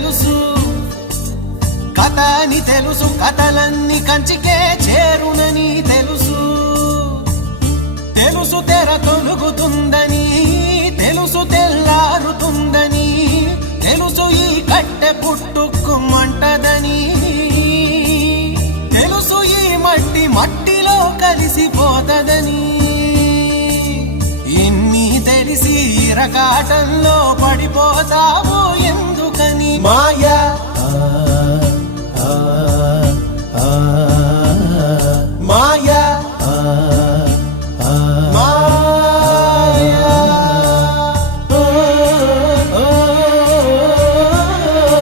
తెలుసు, కథ అని తెలుసు, కథలన్నీ కంచికే చేరునని తెలుసు. తెలుసు తెర తొలుగుతుందని, తెలుసు తెల్లారుతుందని, తెలుసు ఈ కట్టె పుట్టుకుమంటదని, తెలుసు ఈ మట్టి మట్టిలో కలిసిపోతదని. ఇన్ని తెలిసి ఇరకాటంలో పడిపోతావు ఎందుకని? మాయ